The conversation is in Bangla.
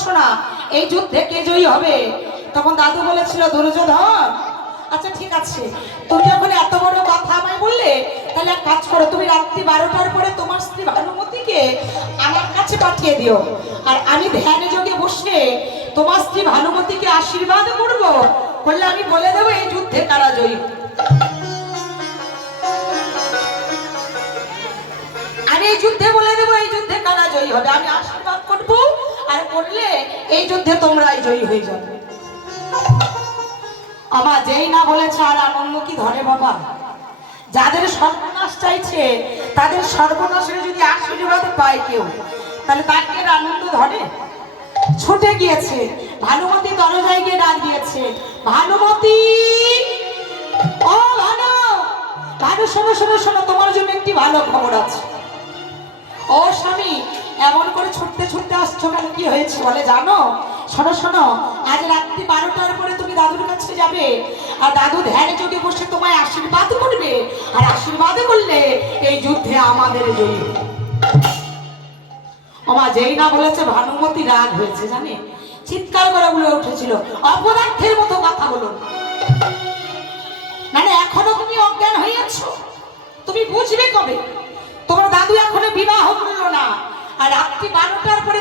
পারছো না এই যুদ্ধে কে জয়ী হবে। তখন দাদু বলেছিল দুর্যোধন। আচ্ছা ঠিক আছে, তুমি যখন এত বড় কথা আমায় বললে, তাহলে এক কাজ করো, তুমি রাত্রি 12টার পরে তোমার স্ত্রী ভানুমতিকে আমার কাছে পাঠিয়ে দিও, আর আমি ধ্যানে যোগে বসে তোমার স্ত্রী ভানুমতিকে আশীর্বাদ করব, করলে আমি বলে দেবো এই যুদ্ধে কারা জয়ী। আমি এই যুদ্ধে বলে দেবো এই যুদ্ধে কারা জয়ী হবে, আমি আশীর্বাদ করবো, আর করলে এই যুদ্ধে তোমরাই জয়ী হয়ে যাবে। আমার যেই না বলেছে আর আনন্দ কি ধরে বাবা। যাদের সর্বনাশ চাইছে তাদের সর্বনাশের যদি আশীর্বাদ পায় কেউ, তাহলে তাকে আনন্দ ধরে। ছুটে গিয়েছে ভানুমতি, দরজায় গিয়ে ডাক দিয়েছে, ভানুমতি, ও ভানু, ভানু শোনো শোনো শোনো, তোমার জন্য একটি ভালো খবর আছে। ও স্বামী, এমন করে ছুটতে ছুটতে আসছো কেন, কি হয়েছে বলে জানো? শোনো শোনো, আজ রাত্রি 12টার পরে তুমি দাদুর কাছে যাবে, আর দাদু ধ্যানে যোগে বসে তোমায় আশীর্বাদ করবে, আর আশীর্বাদ করলে এই যুদ্ধে আমাদের জয়ী। ওমা যেই না বলেছে ভানুমতি রাগ হয়েছে, জানে, চিৎকার করে বলে উঠেছিল, অপদার্থের মতো কথা বলো, মানে এখনো তুমি অজ্ঞান হয়ে আছো, তুমি বুঝবে কবে? তোমার দাদু এখনো বিবাহ করলো না, আর রাত্রি 12টার পরে